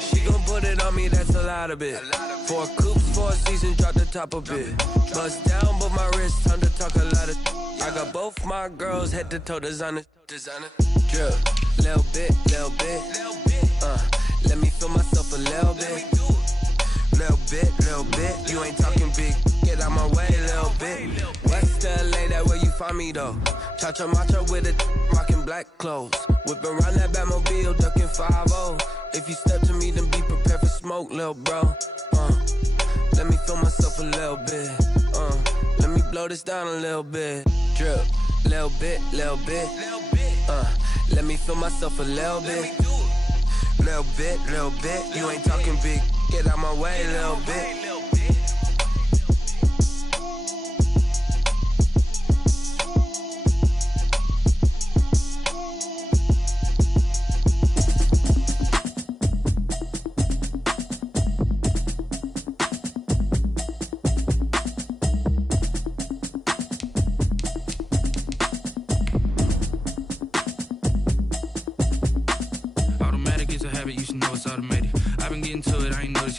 She gon' put it on me, that's a lot of it. 4 coops, 4 seasons, drop the top a bit. Bust down, but my wrist, time to talk a lot of. I got both my girls head to toe designer. Drip, little bit. Let me feel myself a little bit. Little bit. You ain't talking big. Get out my way, little bit. West LA, that where you find me though. Cha-cha matcha with a rockin' black clothes. Whippin' around that Batmobile, ducking 5-0. If you step to me, then be prepared for smoke, little bro. Let me feel myself a little bit. Let me blow this down a little bit. Drip, little bit. Let me feel myself a little bit. Little bit. You ain't talking big. Get out my way, little bit.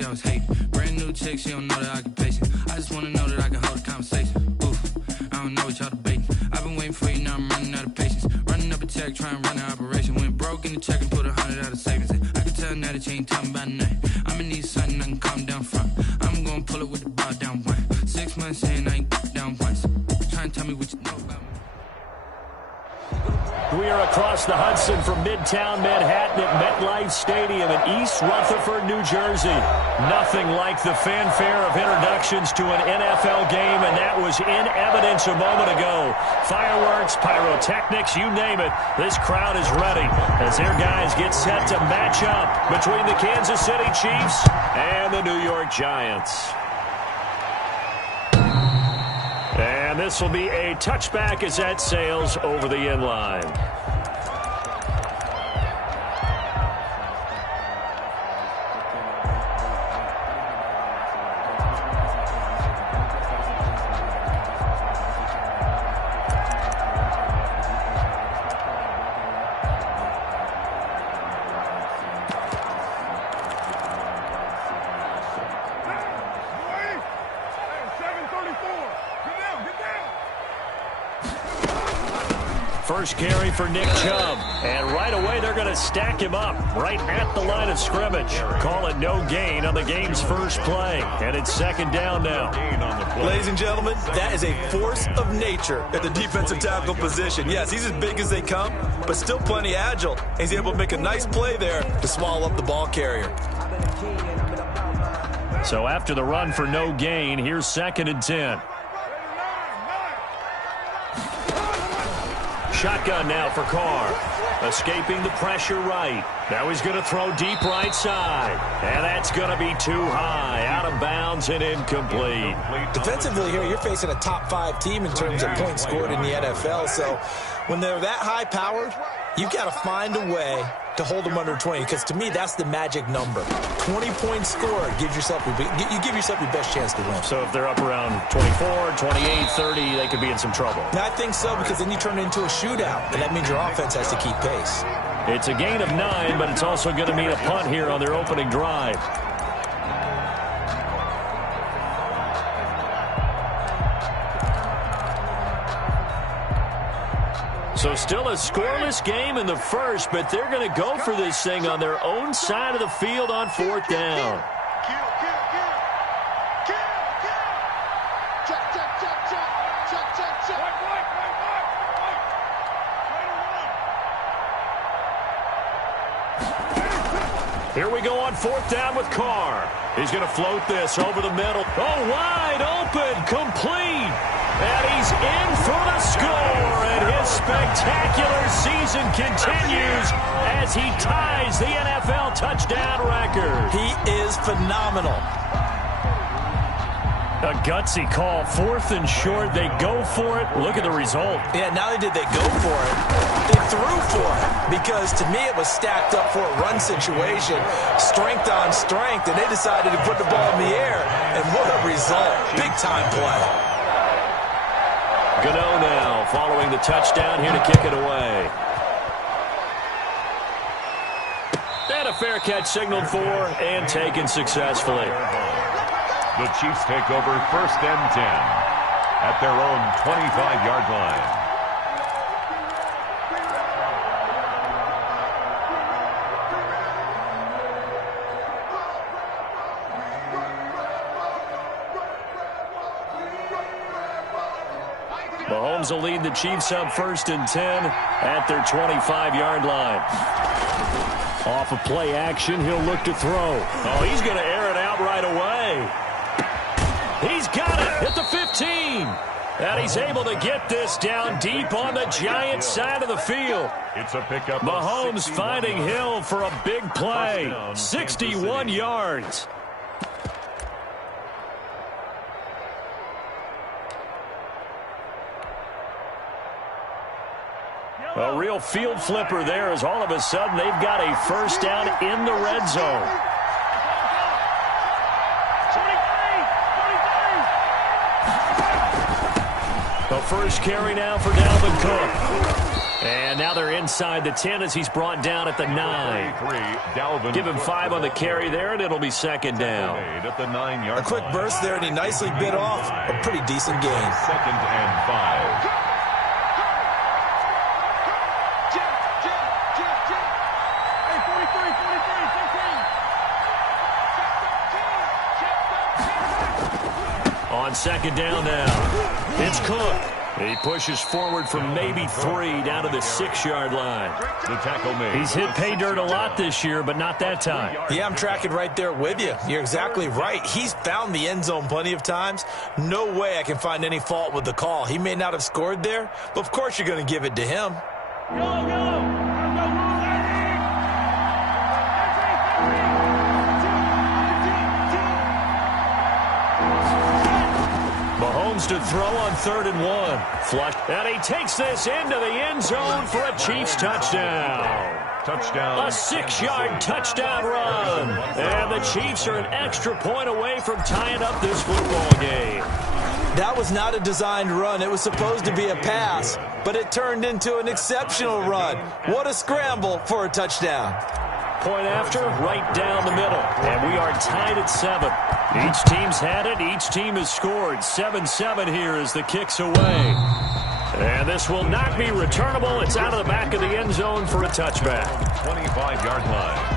I was hating. Brand new chick, she don't know the occupation. I just wanna know that I can hold a conversation. Oof, I don't know what y'all debating. I've been waiting for you, now I'm running out of patience. Running up a check, trying to run an operation. Went broke in the check and put 100 out of savings. I can tell now that you ain't talking about nothing. I'ma need something I can calm down from. I'm gonna pull it with the bar down one. 6 months in, I ain't down once. Try and tell me what you know about me. We are across the Hudson from Midtown Manhattan at MetLife Stadium in East Rutherford, New Jersey. Nothing like the fanfare of introductions to an NFL game, and that was in evidence a moment ago. Fireworks, pyrotechnics, you name it. This crowd is ready as their guys get set to match up between the Kansas City Chiefs and the New York Giants. And this will be a touchback as that sails over the end line. First carry for Nick Chubb. And right away, they're going to stack him up right at the line of scrimmage. Call it no gain on the game's first play. And it's second down now. Ladies and gentlemen, that is a force of nature at the defensive tackle position. Yes, he's as big as they come, but still plenty agile. He's able to make a nice play there to swallow up the ball carrier. So after the run for no gain, here's 2nd and 10. Shotgun now for Carr. Escaping the pressure right. Now he's going to throw deep right side. And that's going to be too high. Out of bounds and incomplete. Defensively here, you're facing a top 5 team in terms of points scored in the NFL. So when they're that high powered, you've got to find a way to hold them under 20, because to me that's the magic number. 20 points scored gives yourself you give yourself your best chance to win. So if they're up around 24, 28, 30, they could be in some trouble. And I think so, because then you turn it into a shootout, and that means your offense has to keep pace. It's a gain of 9, but it's also going to mean a punt here on their opening drive. So still a scoreless game in the first, but they're going to go for this thing on their own side of the field on 4th down. Here we go on 4th down with Carr. He's going to float this over the middle. Oh, wide open, complete. And he's in for the score. And his spectacular season continues as he ties the NFL touchdown record. He is phenomenal. A gutsy call, 4th and short. They go for it. Look at the result. Yeah, not only did they go for it, they threw for it. Because to me, it was stacked up for a run situation. Strength on strength. And they decided to put the ball in the air. And what a result. Big time play. Gano now following the touchdown here to kick it away. And a fair catch signaled for and taken successfully. The Chiefs take over 1st and 10 at their own 25-yard line. Mahomes will lead the Chiefs up 1st and 10 at their 25-yard line. Off of play action, he'll look to throw. Oh, he's going to air it out right away. He's got it at the 15. And he's able to get this down deep on the Giants side of the field. It's a pickup. Mahomes finding Hill for a big play. 61 yards. A real field flipper there as all of a sudden they've got a 1st down in the red zone. The first carry now for Dalvin Cook. And now they're inside the 10 as he's brought down at the 9. Give him 5 on the carry there, and it'll be 2nd down. A quick burst there, and he nicely bit off a pretty decent gain. 2nd and 5. On 2nd down now, it's Cook. He pushes forward from maybe 3 down to the 6-yard line. The tackle made. He's hit pay dirt a lot this year, but not that time. Yeah, I'm tracking right there with you. You're exactly right. He's found the end zone plenty of times. No way I can find any fault with the call. He may not have scored there, but of course you're going to give it to him. Mahomes to throw on 3rd and 1. Flush. And he takes this into the end zone for a Chiefs touchdown. Touchdown. A 6-yard touchdown run. And the Chiefs are an extra point away from tying up this football game. That was not a designed run. It was supposed to be a pass, but it turned into an exceptional run. What a scramble for a touchdown. Point after, right down the middle. And we are tied at 7. Each team's had it. Each team has scored. 7-7 here as the kick's away. And this will not be returnable. It's out of the back of the end zone for a touchback. 25-yard line.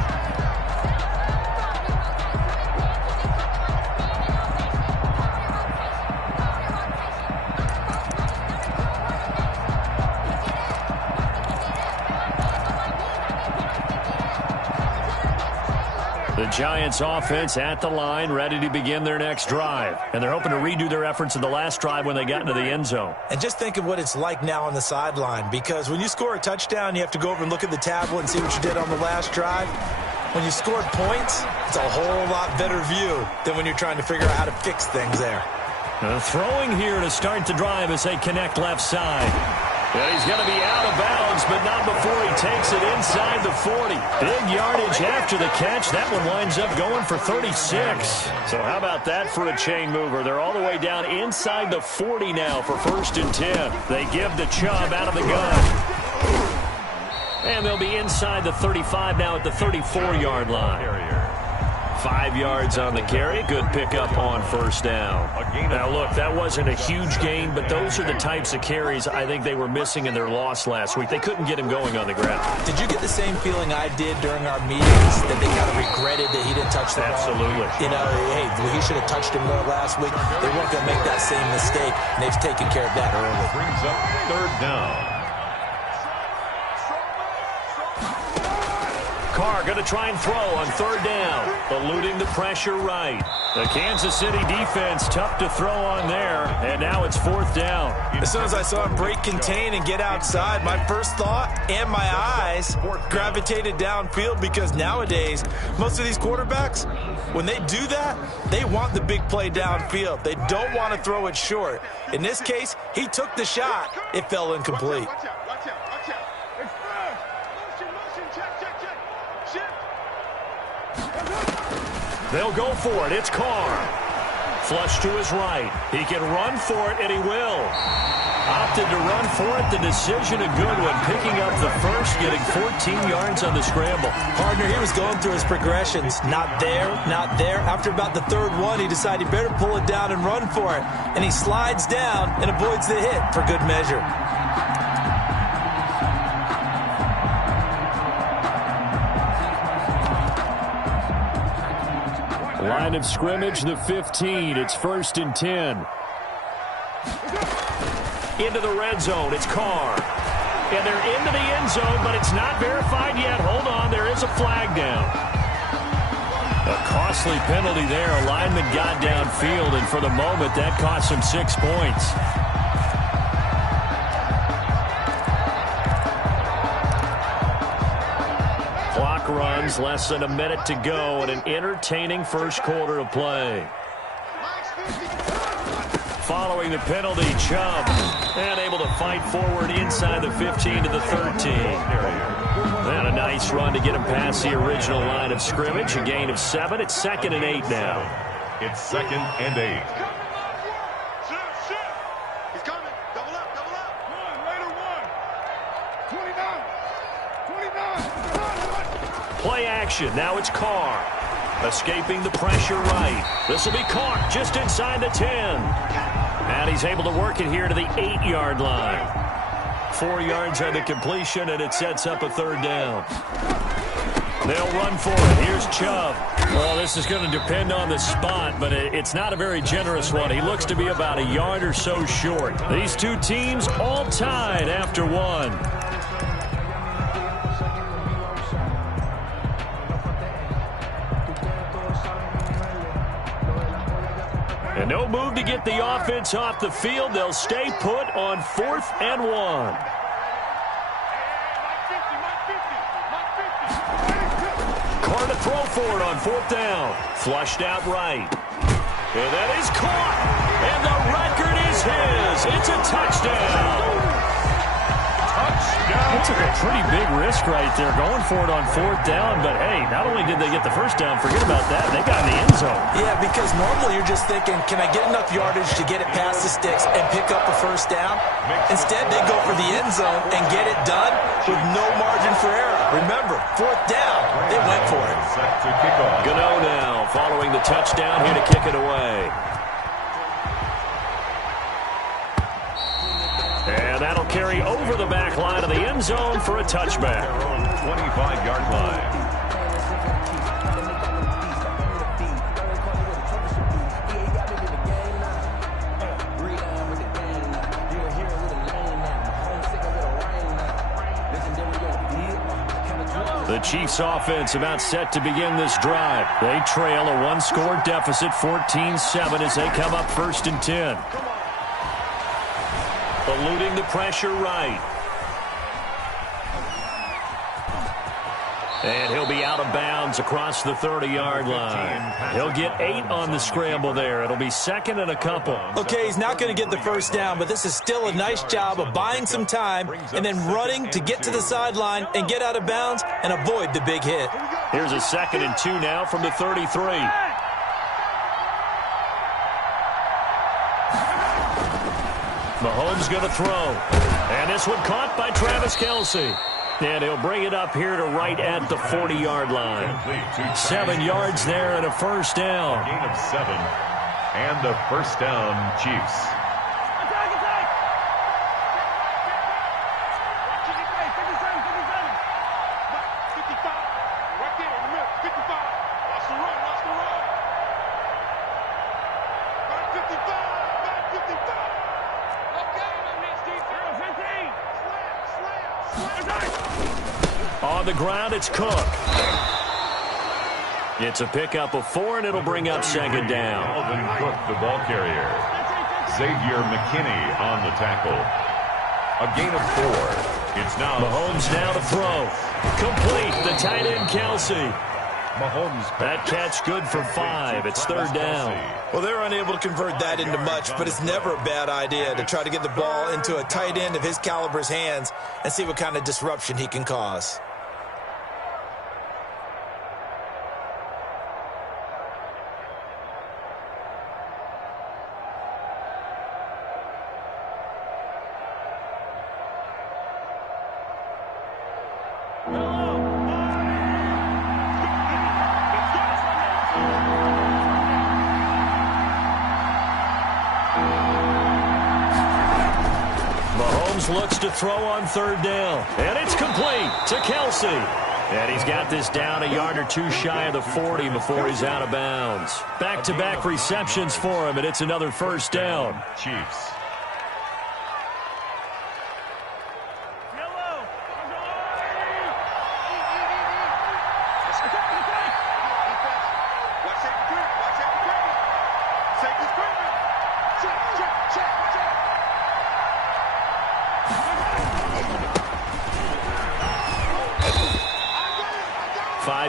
The Giants offense at the line, ready to begin their next drive. And they're hoping to redo their efforts in the last drive when they got into the end zone. And just think of what it's like now on the sideline, because when you score a touchdown, you have to go over and look at the tablet and see what you did on the last drive. When you scored points, it's a whole lot better view than when you're trying to figure out how to fix things there. Throwing here to start the drive as they connect left side. And he's going to be out of bounds, but not before he takes it inside the 40. Big yardage after the catch. That one winds up going for 36. So how about that for a chain mover? They're all the way down inside the 40 now for 1st and 10. They give the Chubb out of the gun. And they'll be inside the 35 now at the 34-yard line. 5 yards on the carry. Good pickup on 1st down. Now, look, that wasn't a huge gain, but those are the types of carries I think they were missing in their loss last week. They couldn't get him going on the ground. Did you get the same feeling I did during our meetings, that they kind of regretted that he didn't touch the ball? Absolutely. You know, hey, he should have touched him more last week. They weren't going to make that same mistake, and they've taken care of that early. Brings up 3rd down. Carr going to try and throw on 3rd down, eluding the pressure right. The Kansas City defense tough to throw on there, and now it's 4th down. As soon as I saw him break contain and get outside, my first thought and my eyes gravitated downfield, because nowadays, most of these quarterbacks, when they do that, they want the big play downfield. They don't want to throw it short. In this case, he took the shot. It fell incomplete. They'll go for it. It's Carr. Flush to his right. He can run for it, and he will. Opted to run for it. The decision a good one. Picking up the first, getting 14 yards on the scramble. Partner, he was going through his progressions. Not there, not there. After about the third one, he decided he better pull it down and run for it. And he slides down and avoids the hit for good measure. Line of scrimmage, the 15. It's 1st and 10. Into the red zone. It's Carr. And they're into the end zone, but it's not verified yet. Hold on. There is a flag down. A costly penalty there. A lineman got downfield, and for the moment, that cost him 6 points. Clock runs. Less than a minute to go, and an entertaining first quarter of play. Following the penalty, Chubb, and able to fight forward inside the 15 to the 13. And a nice run to get him past the original line of scrimmage. A gain of 7. It's 2nd and 8 now. It's 2nd and 8. He's coming. Double up, double up. One, 29. Play action. Now it's Carr. Escaping the pressure right. This will be caught just inside the 10. And he's able to work it here to the 8-yard line. 4 yards on the completion, and it sets up a 3rd down. They'll run for it. Here's Chubb. Well, this is going to depend on the spot, but it's not a very generous one. He looks to be about a yard or so short. These two teams all tied after one. And no move to get the offense off the field. They'll stay put on 4th and 1. Carr to throw for it on 4th down. Flushed out right. And that is caught. And the record is his. It's a touchdown. They took a pretty big risk right there going for it on 4th down, but hey, not only did they get the first down, forget about that, they got in the end zone. Yeah, because normally you're just thinking, can I get enough yardage to get it past the sticks and pick up a first down? Instead, they go for the end zone and get it done with no margin for error. Remember, 4th down, they went for it. Gano now following the touchdown here to kick it away. And that'll carry over the back line of the end zone for a touchback. 25-yard line. The Chiefs offense about set to begin this drive. They trail a 1-score deficit, 14-7 as they come up 1st and 10. Eluding the pressure right. And he'll be out of bounds across the 30-yard line. He'll get 8 on the scramble there. It'll be 2nd and a couple. Okay, he's not going to get the first down, but this is still a nice job of buying some time and then running to get to the sideline and get out of bounds and avoid the big hit. Here's a 2nd and 2 now from the 33. Mahomes going to throw. And this one caught by Travis Kelce. And he'll bring it up here to right at the 40-yard line. 7 yards there and a first down. Gain of 7 and the first down, Chiefs. On the ground, it's Cook. It's a pickup of 4, and it'll bring up 2nd down. Alvin Cook, the ball carrier. Xavier McKinney on the tackle. A gain of 4. It's now Mahomes now to throw. Complete. The tight end, Kelce. Mahomes. That catch good for 5. It's 3rd down. Well, they're unable to convert that into much, but it's never a bad idea to try to get the ball into a tight end of his caliber's hands and see what kind of disruption he can cause. looks to throw on third down. And it's complete to Kelsey. And he's got this down a yard or two shy of the 40 before he's out of bounds. Back-to-back receptions for him, and it's another first down. Chiefs.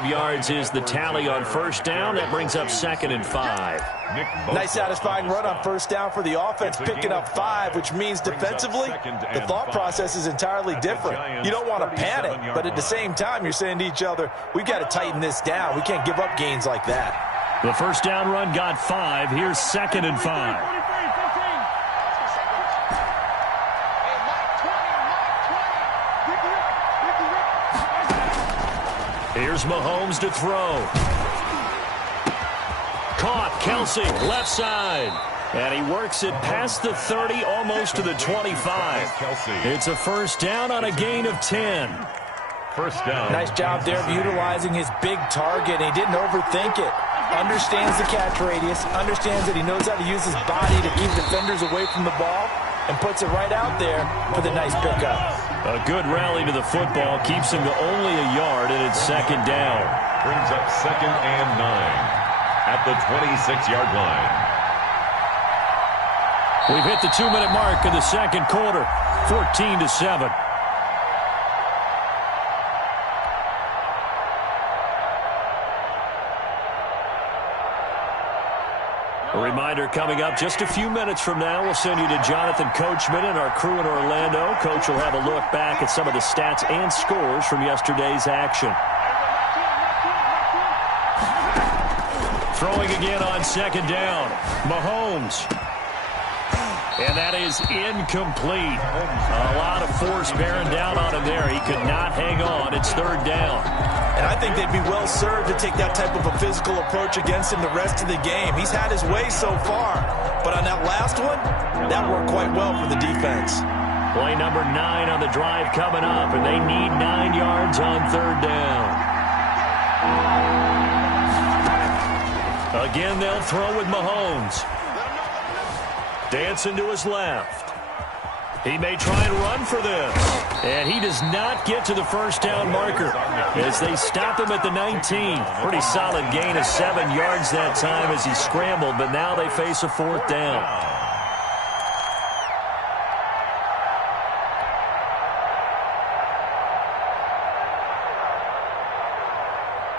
Yards is the tally on first down. That brings up 2nd and 5. Nice satisfying run on first down for the offense, picking up 5, which means defensively, the thought process is entirely different. You don't want to panic, but at the same time, you're saying to each other, we've got to tighten this down. We can't give up gains like that. The first down run got 5. Here's 2nd and 5. Here's Mahomes to throw. Caught, Kelsey, left side. And he works it past the 30, almost to the 25. It's a first down on a gain of 10. First down. Nice job there of utilizing his big target. He didn't overthink it. Understands the catch radius. Understands that he knows how to use his body to keep defenders away from the ball. And puts it right out there for the nice pickup. A good rally to the football keeps him to only a yard, and it's 2nd down. Brings up 2nd and 9 at the 26-yard line. We've hit the 2-minute mark of the second quarter, 14-7. A reminder coming up just a few minutes from now, we'll send you to Jonathan Coachman and our crew in Orlando. Coach will have a look back at some of the stats and scores from yesterday's action. Throwing again on 2nd down. Mahomes. And that is incomplete. A lot of force bearing down on him there. He could not hang on. It's 3rd down. And I think they'd be well served to take that type of a physical approach against him the rest of the game. He's had his way so far. But on that last one, that worked quite well for the defense. Play number 9 on the drive coming up, and they need 9 yards on 3rd down. Again, they'll throw with Mahomes. Dancing to his left. He may try and run for this. And he does not get to the first down marker as they stop him at the 19. Pretty solid gain of 7 yards that time as he scrambled, but now they face a 4th down.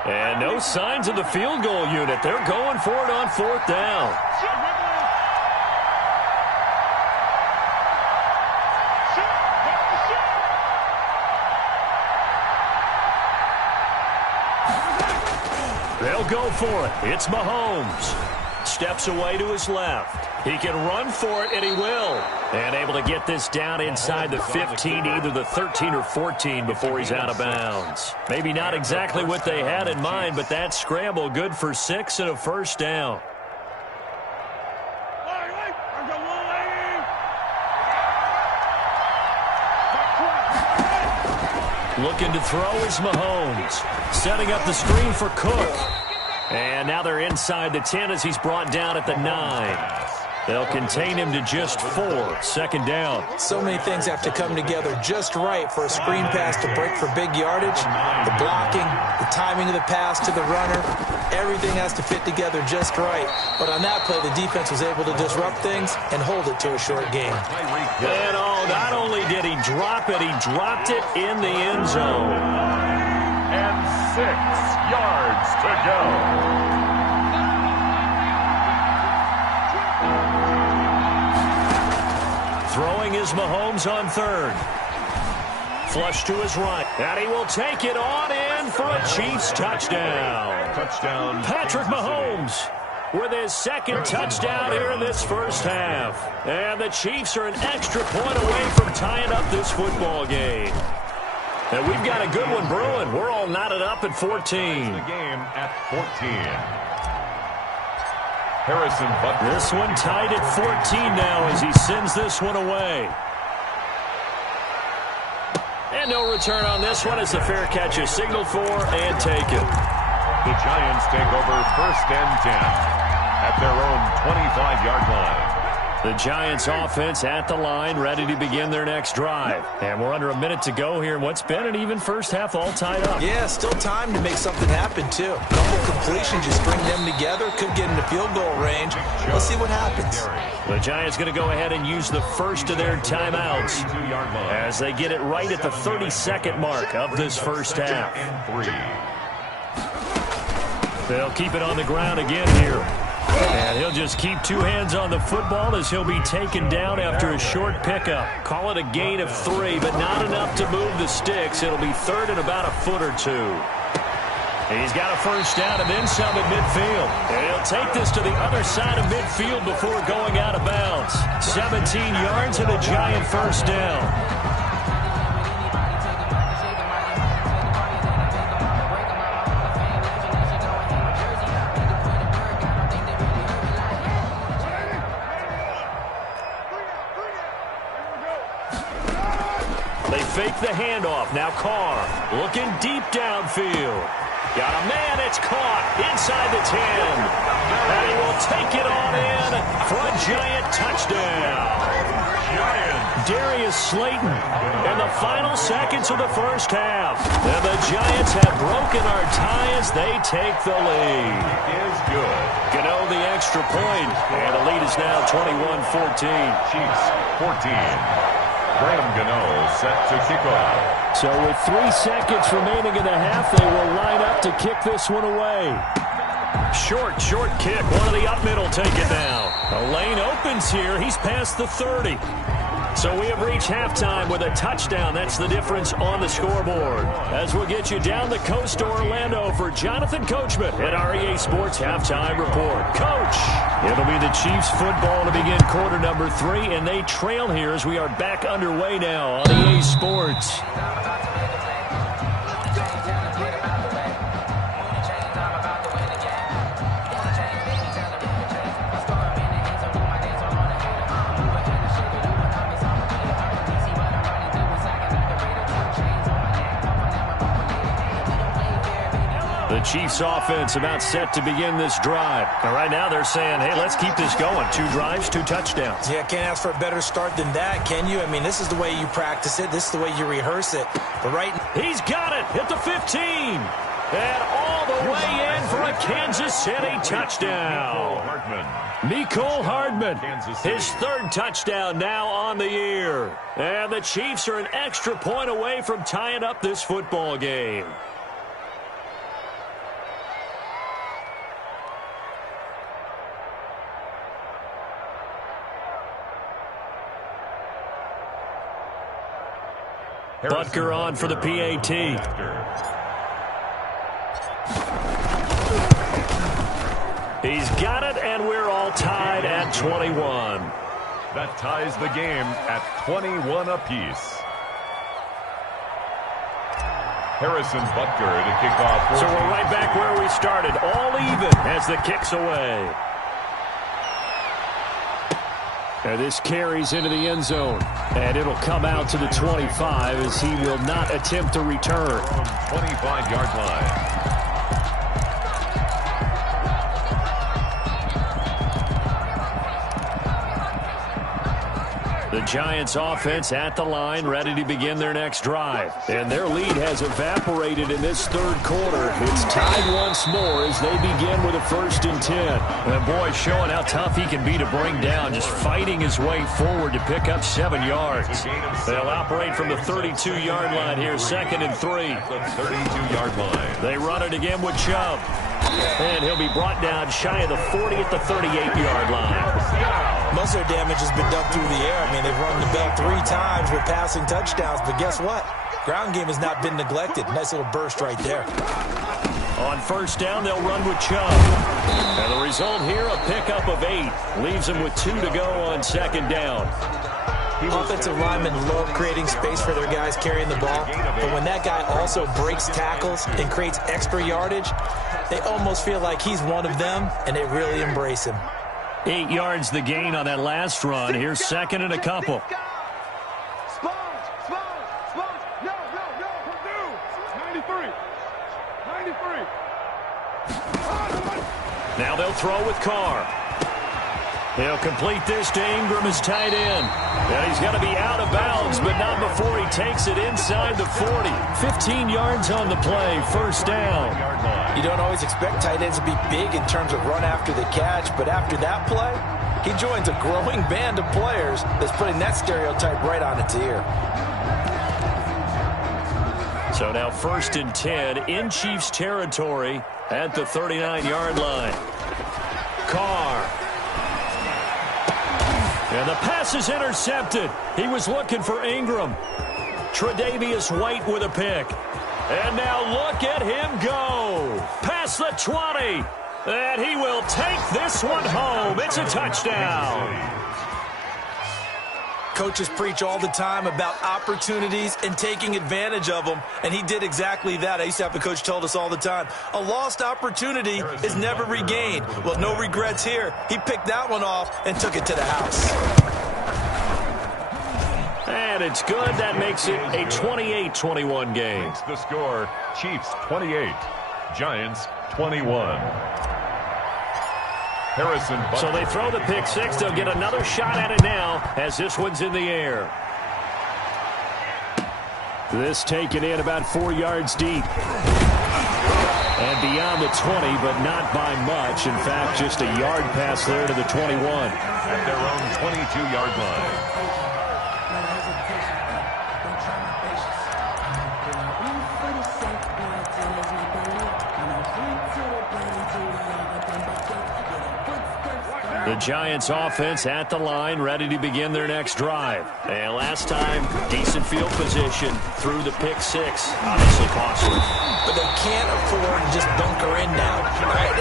And no signs of the field goal unit. They're going for it on 4th down. They'll go for it. It's Mahomes. Steps away to his left. He can run for it, and he will. And able to get this down inside the 15, either the 13 or 14 before he's out of bounds. Maybe not exactly what they had in mind, but that scramble good for 6 and a first down. Looking to throw is Mahomes. Setting up the screen for Cook. And now they're inside the 10 as he's brought down at the 9. They'll contain him to just 4. 2nd down. So many things have to come together just right for a screen pass to break for big yardage. The blocking, the timing of the pass to the runner, everything has to fit together just right. But on that play, the defense was able to disrupt things and hold it to a short game. And not only did he drop it, he dropped it in the end zone. And 6 yards to go. Throwing is Mahomes on 3rd. Flush to his right. And he will take it on in for a Chiefs touchdown. Touchdown. Patrick Mahomes with his 2nd touchdown here in this first half. And the Chiefs are an extra point away from tying up this football game. And we've got a good one brewing. We're all knotted up at 14. The game at 14. Harrison Butker. This one tied at 14 now as he sends this one away. And no return on this one as the fair catch is signaled for and taken. The Giants take over 1st and 10 at their own 25-yard line. The Giants offense at the line, ready to begin their next drive. And we're under a minute to go here in what's been an even first half, all tied up. Yeah, still time to make something happen, too. A couple completions, you string them together, could get into field goal range. Let's see what happens. The Giants going to go ahead and use the first of their timeouts as they get it right at the 32nd mark of this first half. They'll keep it on the ground again here. And he'll just keep two hands on the football as he'll be taken down after a short pickup. Call it a gain of 3, but not enough to move the sticks. It'll be third and about a foot or two. He's got a first down and then some at midfield. And he'll take this to the other side of midfield before going out of bounds. 17 yards and a Giant first down. Fake the handoff. Now Carr looking deep downfield. Got a man. It's caught inside the 10. And he will take it on in for a Giant touchdown. Darius Slayton in the final seconds of the first half. And the Giants have broken our tie as they take the lead. Is good. Gano the extra point. And the lead is now 21-14. Chiefs 14. Graham Gano set to kick off. So with 3 seconds remaining in the half, they will line up to kick this one away. Short kick. One of the up middle take it now. The lane opens here. He's past the 30. So we have reached halftime with a touchdown. That's the difference on the scoreboard. As we'll get you down the coast to Orlando for Jonathan Coachman at our EA Sports Halftime Report. Coach, it'll be the Chiefs football to begin quarter number 3, and they trail here as we are back underway now on EA Sports. The Chiefs offense about set to begin this drive. And right now they're saying, hey, let's keep this going. 2 drives, 2 touchdowns. Yeah, can't ask for a better start than that, can you? I mean, this is the way you practice it. This is the way you rehearse it. But right now, he's got it at the 15. And all the way in for a Kansas City touchdown. Mecole Hardman, his 3rd touchdown now on the year. And the Chiefs are an extra point away from tying up this football game. Butker on for the PAT. He's got it, and we're all tied at 21. That ties the game at 21 apiece. Harrison Butker to kick off. So we're right back where we started, all even as the kick's away. And this carries into the end zone. And it'll come out to the 25 as he will not attempt to return. 25-yard line. The Giants offense at the line, ready to begin their next drive. And their lead has evaporated in this 3rd quarter. It's tied once more as they begin with a 1st and 10. And boy, showing how tough he can be to bring down, just fighting his way forward to pick up 7 yards. They'll operate from the 32-yard line here, 2nd and 3. The 32-yard line. They run it again with Chubb. And he'll be brought down shy of the 40 at the 38-yard line. most of their damage has been done through the air. I mean, they've run the bell 3 times with passing touchdowns, but guess what? Ground game has not been neglected. Nice little burst right there. On first down, they'll run with Chubb. And the result here, a pickup of 8. Leaves them with 2 to go on second down. Offensive linemen love creating space for their guys carrying the ball, but when that guy also breaks tackles and creates extra yardage, they almost feel like he's one of them, and they really embrace him. 8 yards the gain on that last run. Here's second and a couple. Now they'll throw with Carr. He'll complete this to Ingram as tight end. And he's going to be out of bounds, but not before he takes it inside the 40. 15 yards on the play, first down. You don't always expect tight ends to be big in terms of run after the catch, but after that play, he joins a growing band of players that's putting that stereotype right on its ear. So now 1st and 10 in Chiefs territory at the 39-yard line. Carr. And the pass is intercepted. He was looking for Ingram. Tre'Davious White with a pick. And now look at him go. Past the 20. And he will take this one home. It's a touchdown. Coaches preach all the time about opportunities and taking advantage of them, and he did exactly that. I used to have a coach told us all the time, a lost opportunity is never regained. Well, no regrets here. He picked that one off and took it to the house. And it's good. That makes it a 28-21 game. The score, Chiefs 28, Giants 21. So they throw the pick six. They'll get another shot at it now as this one's in the air. This taken in about 4 yards deep. And beyond the 20, but not by much. In fact, just a yard pass there to the 21. At their own 22-yard line. The Giants offense at the line, ready to begin their next drive. And last time, decent field position through the pick six. Obviously costly. But they can't afford to just bunker in now. Right?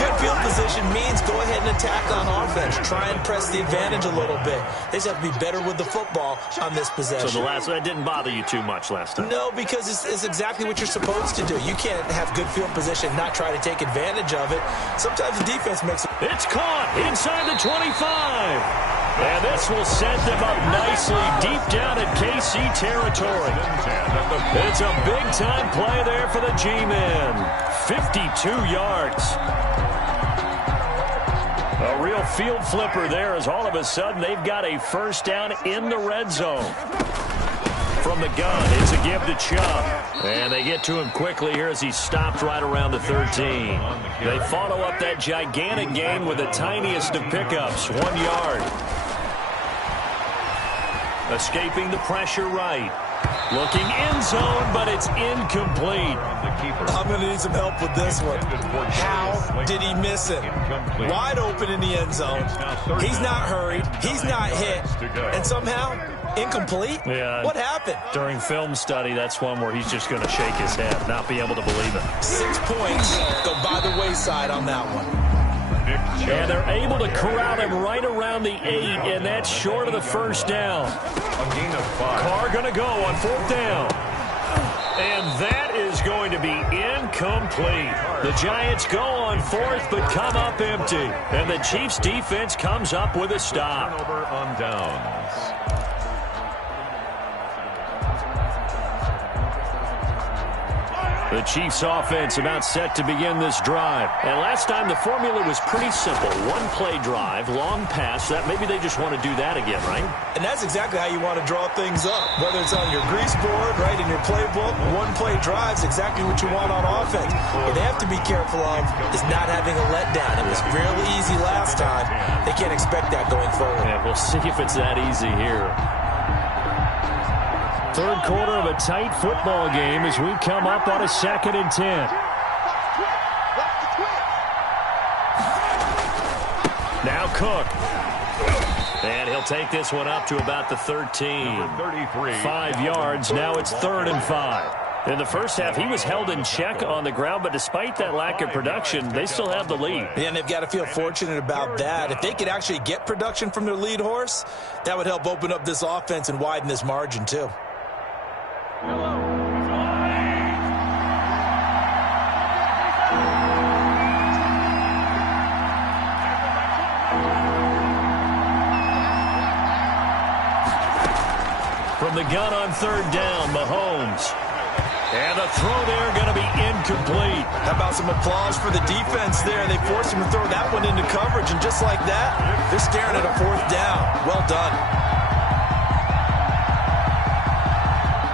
Good field position means go ahead and attack on offense. Try and press the advantage a little bit. They just have to be better with the football on this possession. So that didn't bother you too much last time? No, because it's exactly what you're supposed to do. You can't have good field position, not try to take advantage of it. Sometimes the defense makes it. It's caught inside the 25. And this will set them up nicely deep down in KC territory. It's a big-time play there for the G-men. 52 yards. A real field flipper there as all of a sudden they've got a first down in the red zone. From the gun, it's a give to Chubb. And they get to him quickly here as he stopped right around the 13. They follow up that gigantic gain with the tiniest of pickups, 1 yard. Escaping the pressure right. Looking end zone, but it's incomplete. I'm going to need some help with this one. How did he miss it? Wide open in the end zone. He's not hurried. He's not hit. And somehow, incomplete? Yeah. What happened? During film study, that's one where he's just going to shake his head, not be able to believe it. 6 points go by the wayside on that one. And they're able to corral him right around the 8, and that's short of the first down. A gain of 5. Carr going to go on 4th down. And that is going to be incomplete. The Giants go on 4th, but come up empty. And the Chiefs defense comes up with a stop. Turnover on downs. The Chiefs offense about set to begin this drive. And last time the formula was pretty simple. One play drive, long pass. That maybe they just want to do that again, right? And that's exactly how you want to draw things up. Whether it's on your grease board, right, in your playbook, one play drive's exactly what you want on offense. What they have to be careful of is not having a letdown. It was fairly easy last time. They can't expect that going forward. Yeah, we'll see if it's that easy here. Third quarter of a tight football game as we come up on a 2nd and 10. Now Cook. And he'll take this one up to about the 13. 5 yards. Now it's 3rd and 5. In the first half, he was held in check on the ground, but despite that lack of production, they still have the lead. Yeah, and they've got to feel fortunate about that. If they could actually get production from their lead horse, that would help open up this offense and widen this margin, too. From the gun on 3rd down, Mahomes. And the throw there going to be incomplete. How about some applause for the defense there? They forced him to throw that one into coverage, and just like that, they're staring at a 4th down. Well done.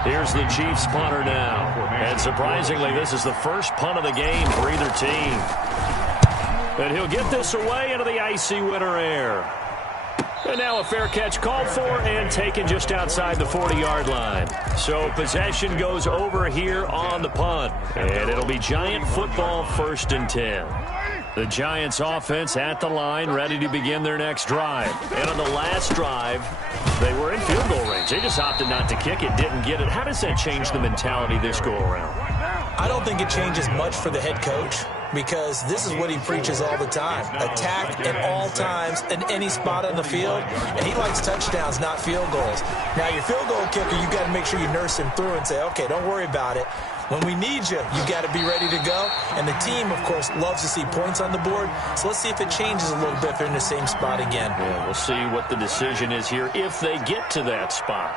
Here's the Chiefs punter now. And surprisingly, this is the first punt of the game for either team. And he'll get this away into the icy winter air. And now a fair catch called for and taken just outside the 40-yard line. So possession goes over here on the punt. And it'll be Giant football, 1st and 10. The Giants offense at the line, ready to begin their next drive. And on the last drive, they were in field goal range. They just opted not to kick it, didn't get it. How does that change the mentality this go-around? I don't think it changes much for the head coach, because this is what he preaches all the time. Attack at all times in any spot on the field. And he likes touchdowns, not field goals. Now, your field goal kicker, you got to make sure you nurse him through and say, okay, don't worry about it. When we need you, you got to be ready to go. And the team, of course, loves to see points on the board. So let's see if it changes a little bit if they're in the same spot again. Yeah, we'll see what the decision is here if they get to that spot.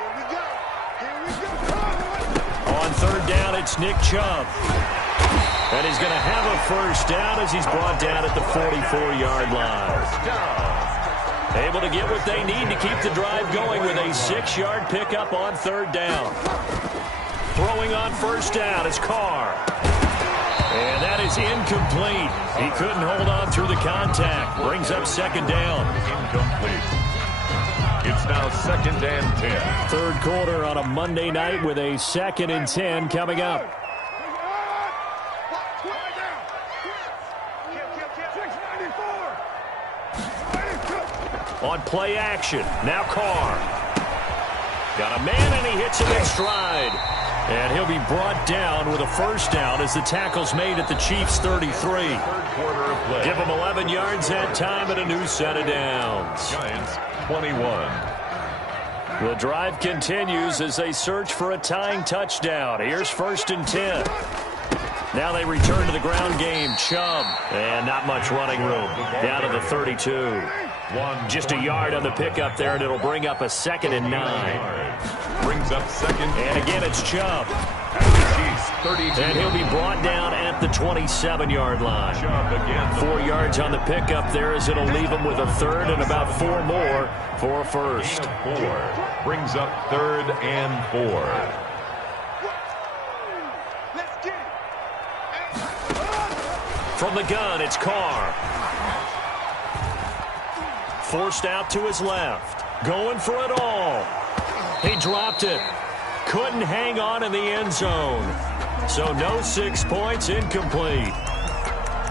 On 3rd down, it's Nick Chubb. And he's going to have a 1st down as he's brought down at the 44-yard line. Able to get what they need to keep the drive going with a 6-yard pickup on 3rd down. Throwing on 1st down is Carr. And that is incomplete. He couldn't hold on through the contact. Brings up 2nd down. Incomplete. It's now 2nd and 10. 3rd quarter on a Monday night with a 2nd and 10 coming up. On play action, now Carr. Got a man and he hits him in stride. And he'll be brought down with a 1st down as the tackle's made at the Chiefs' 33. 3rd quarter of play. Give him 11 yards that time and a new set of downs. Giants 21. The drive continues as they search for a tying touchdown. Here's 1st and 10. Now they return to the ground game. Chubb. And not much running room. Down to the 32. Just a yard on the pickup there, and it'll bring up a 2nd and 9. Brings up 2nd. And again, it's Chubb. And he'll be brought down at the 27-yard line. Chubb again. 4 yards on the pickup there as it'll leave him with a 3rd and about 4 more for a 1st. 4. Brings up 3rd and 4. From the gun, it's Carr. Forced out to his left. Going for it all. He dropped it. Couldn't hang on in the end zone. So no 6 points, incomplete.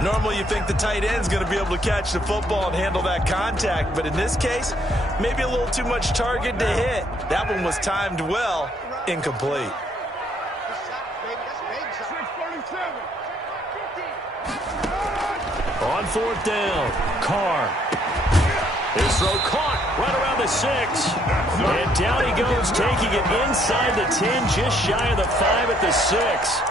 Normally you think the tight end's going to be able to catch the football and handle that contact. But in this case, maybe a little too much target to hit. That one was timed well. Incomplete. On 4th down, Carr. His throw caught right around the 6. And down he goes, taking it inside the 10, just shy of the 5 at the 6.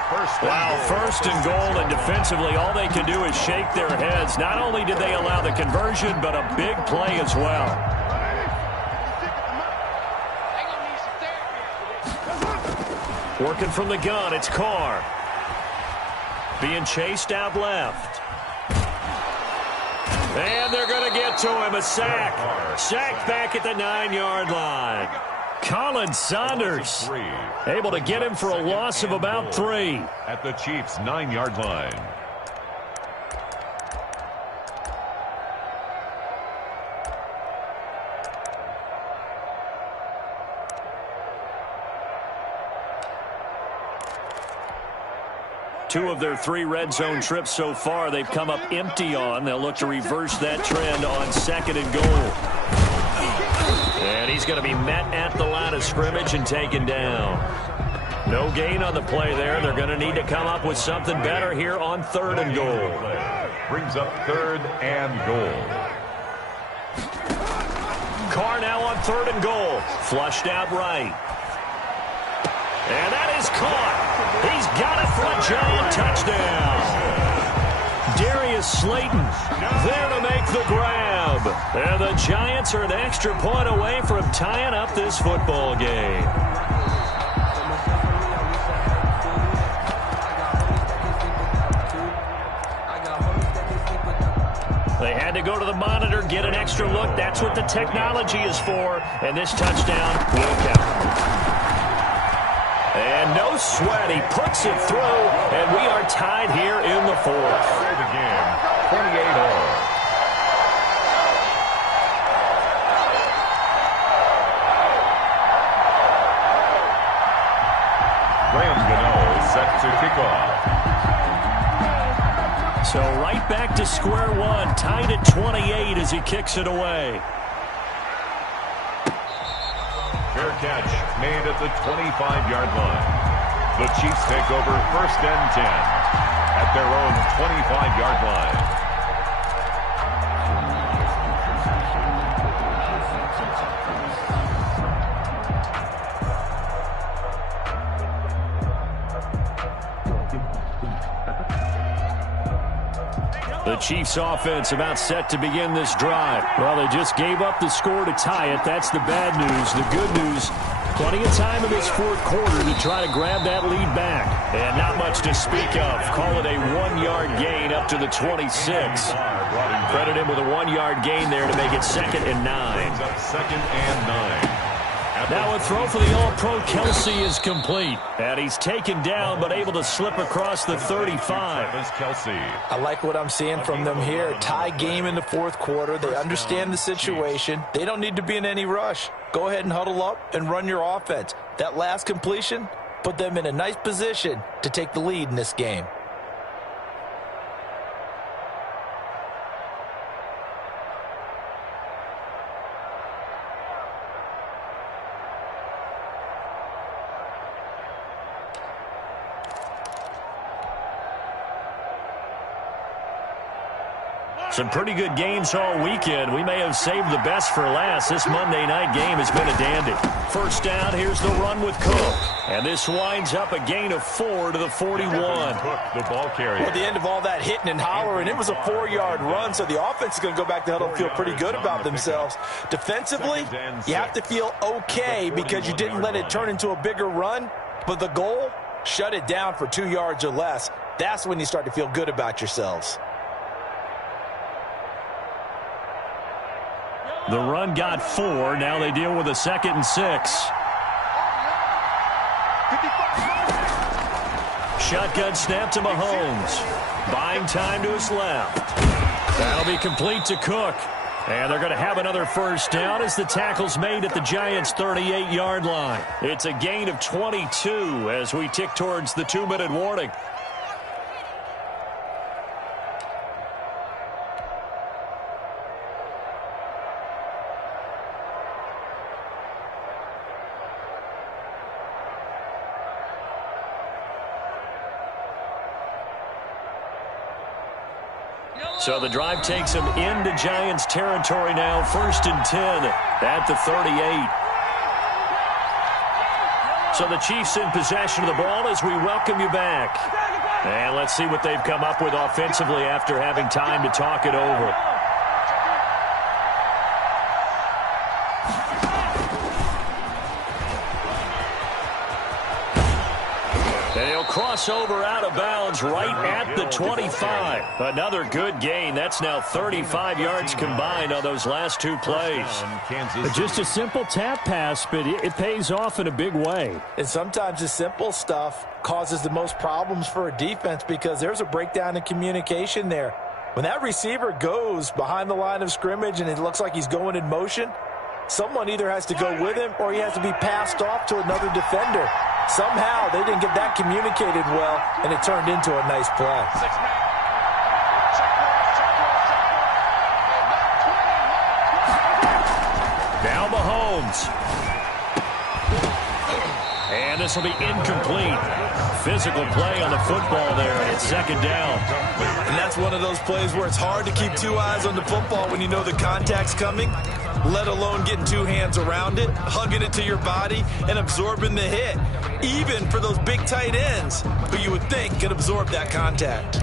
Wow, 1st and goal, and defensively all they can do is shake their heads. Not only did they allow the conversion, but a big play as well. Working from the gun, it's Carr. Being chased out left. And they're going to get to him. A sack. Sacked back at the 9-yard line. Colin Saunders able to get him for a loss of about 3. At the Chiefs' 9-yard line. Two of their 3 red zone trips so far they've come up empty on. They'll look to reverse that trend on 2nd and goal. And he's going to be met at the line of scrimmage and taken down. No gain on the play there. They're going to need to come up with something better here on 3rd and goal. Brings up 3rd and goal. Carr now on 3rd and goal. Flushed out right. And that is caught. He's got it for a Giant touchdown. Darius Slayton there to make the grab. And the Giants are an extra point away from tying up this football game. to go to the monitor, get an extra look. That's what the technology is for. And this touchdown will count. And no sweat. He puts it through, and we are tied here in the fourth. The game, 28-all. Set to kick off. So right back to square one, tied at 28 as he kicks it away. Fair catch made at the 25-yard line. The Chiefs take over 1st and 10 at their own 25-yard line. The Chiefs offense about set to begin this drive. Well, they just gave up the score to tie it. That's the bad news. The good news, plenty of time in this fourth quarter to try to grab that lead back. And not much to speak of. Call it a 1-yard gain up to the 26. Credit him with a 1-yard gain there to make it 2nd and 9. 2nd and 9. Now a throw for the All-Pro Kelsey is complete. And he's taken down but able to slip across the 35. I like what I'm seeing from them here. Tie game in the fourth quarter. They understand the situation. They don't need to be in any rush. Go ahead and huddle up and run your offense. That last completion put them in a nice position to take the lead in this game. Some pretty good games all weekend. We may have saved the best for last. This Monday night game has been a dandy. First down, here's the run with Cook. And this winds up a gain of 4 to the 41. Cook, the ball carrier. Well, at the end of all that hitting and hollering, it was a 4-yard run, so the offense is going to go back to huddle and feel pretty good about themselves. Defensively, you have to feel okay because you didn't let it turn into a bigger run. But the goal, shut it down for 2 yards or less. That's when you start to feel good about yourselves. The run got 4. Now they deal with a 2nd and 6. Shotgun snap to Mahomes. Buying time to his left. That'll be complete to Cook. And they're going to have another first down as the tackle's made at the Giants' 38-yard line. It's a gain of 22 as we tick towards the 2-minute warning. So the drive takes them into Giants territory now. 1st and 10 at the 38. So the Chiefs in possession of the ball as we welcome you back. And let's see what they've come up with offensively after having time to talk it over. And he'll cross over out of bounds right at the 25. Another good gain. That's now 35 yards combined on those last 2 plays. Just a simple tap pass, but it pays off in a big way. And sometimes the simple stuff causes the most problems for a defense because there's a breakdown in communication there. When that receiver goes behind the line of scrimmage and it looks like he's going in motion, someone either has to go with him or he has to be passed off to another defender. Somehow they didn't get that communicated well, and it turned into a nice play. Now Mahomes. And this will be incomplete. Physical play on the football there, and it's 2nd down. And that's one of those plays where it's hard to keep 2 eyes on the football when you know the contact's coming, let alone getting 2 hands around it, hugging it to your body, and absorbing the hit. Even for those big tight ends who you would think could absorb that contact.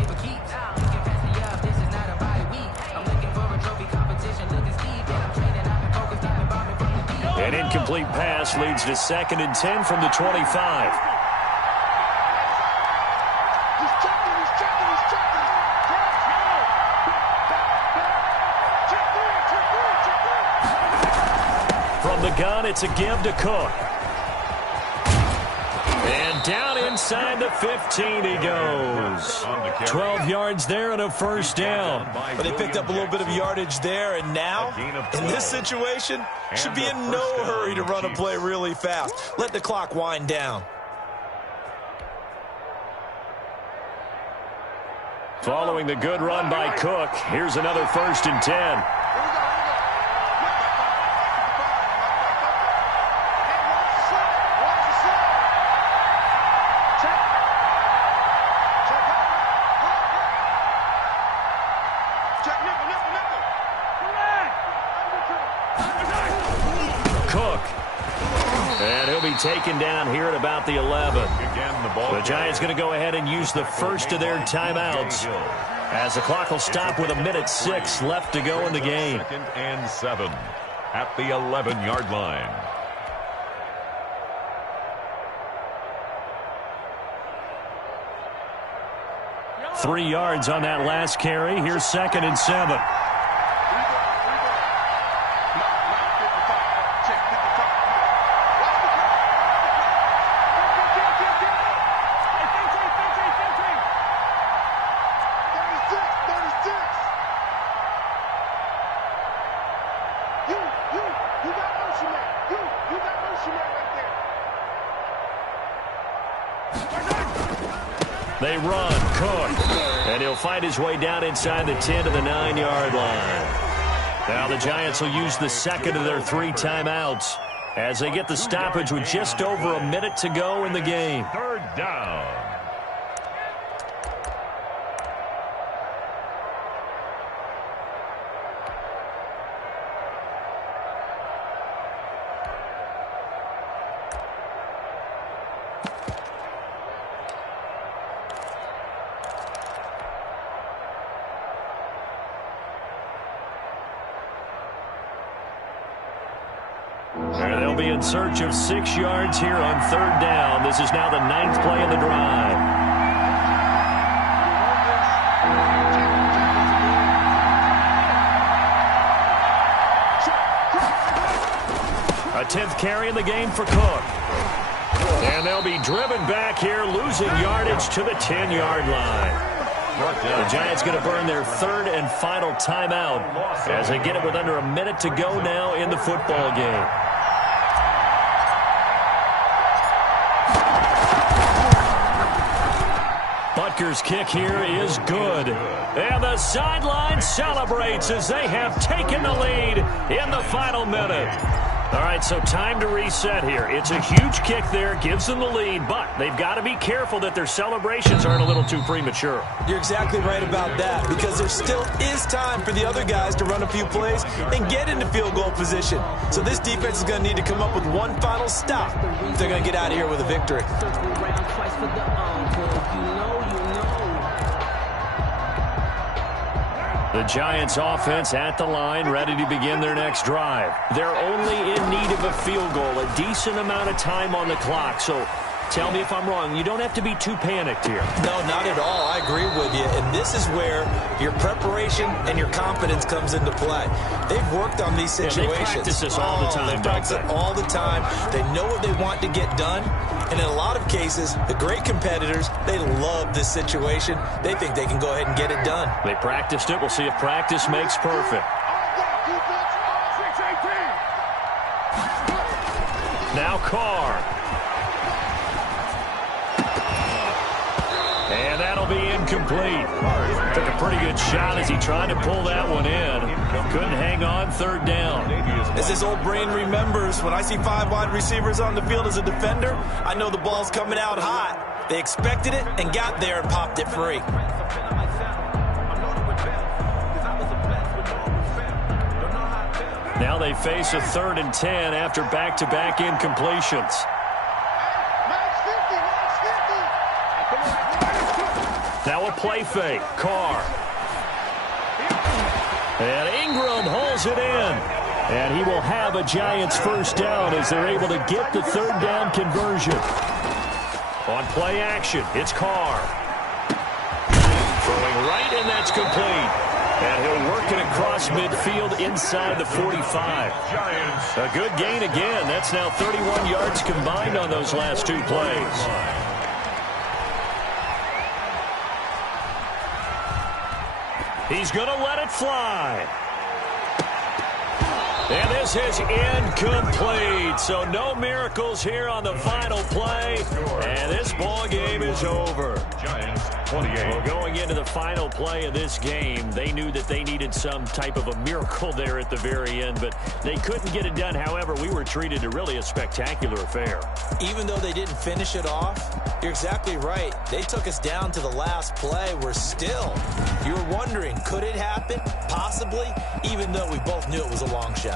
An incomplete pass leads to 2nd and 10 from the 25. the gun, it's a give to Cook. And down inside the 15 he goes. 12 yards there and a first down. But they picked up a little bit of yardage there, and now, in this situation, should be in no hurry to run a play really fast. Let the clock wind down. Following the good run by Cook, here's another 1st and 10. Taken down here at about the 11. The Giants going to go ahead and use the first of their timeouts as the clock will stop with 1:06 left to go in the game. 2nd and 7 at the 11-yard line. Three yards on that last carry. Here's 2nd and 7. They run, Cook, and he'll find his way down inside the 10 to the 9-yard line. Now the Giants will use the second of their 3 timeouts as they get the stoppage with just over a minute to go in the game. 3rd down. And they'll be in search of 6 yards here on 3rd down. This is now the 9th play of the drive. A 10th carry in the game for Cook. And they'll be driven back here, losing yardage to the 10-yard line. The Giants going to burn their 3rd and final timeout as they get it with under a minute to go now in the football game. Butker's kick here is good. And the sideline celebrates as they have taken the lead in the final minute. All right, so time to reset here. It's a huge kick there, gives them the lead, but they've got to be careful that their celebrations aren't a little too premature. You're exactly right about that, because there still is time for the other guys to run a few plays and get into field goal position. So this defense is going to need to come up with one final stop if they're going to get out of here with a victory. The Giants offense at the line, ready to begin their next drive. They're only in need of a field goal, a decent amount of time on the clock. So tell me if I'm wrong. You don't have to be too panicked here. No, not at all. I agree with you. And this is where your preparation and your confidence comes into play. They've worked on these situations. Yeah, they practice this all the time. They practice it all the time. They know what they want to get done. And in a lot of cases, the great competitors, they love this situation. They think they can go ahead and get it done. They practiced it. We'll see if practice makes perfect. Now Carr. And that'll be incomplete. Took a pretty good shot as he tried to pull that one in. Couldn't hang on, 3rd down. As this old brain remembers, when I see 5 wide receivers on the field as a defender, I know the ball's coming out hot. They expected it and got there and popped it free. Now they face a 3rd and 10 after back-to-back incompletions. Now a play fake. Carr. And Ingram holds it in. And he will have a Giants first down as they're able to get the 3rd down conversion. On play action, it's Carr. Throwing right, and that's complete. And he'll work it across midfield inside the 45. A good gain again. That's now 31 yards combined on those last two plays. He's going to let it fly. And this is incomplete. So no miracles here on the final play. And this ball game is over. Giants 28. Well, going into the final play of this game, they knew that they needed some type of a miracle there at the very end, but they couldn't get it done. However, we were treated to really a spectacular affair. Even though they didn't finish it off, you're exactly right. They took us down to the last play. We're still, you were wondering, could it happen? Possibly, even though we both knew it was a long shot.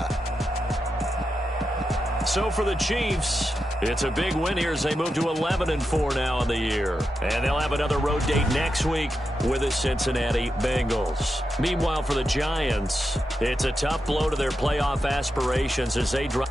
So for the Chiefs, it's a big win here as they move to 11-4 now in the year. And they'll have another road date next week with the Cincinnati Bengals. Meanwhile, for the Giants, it's a tough blow to their playoff aspirations as they drop.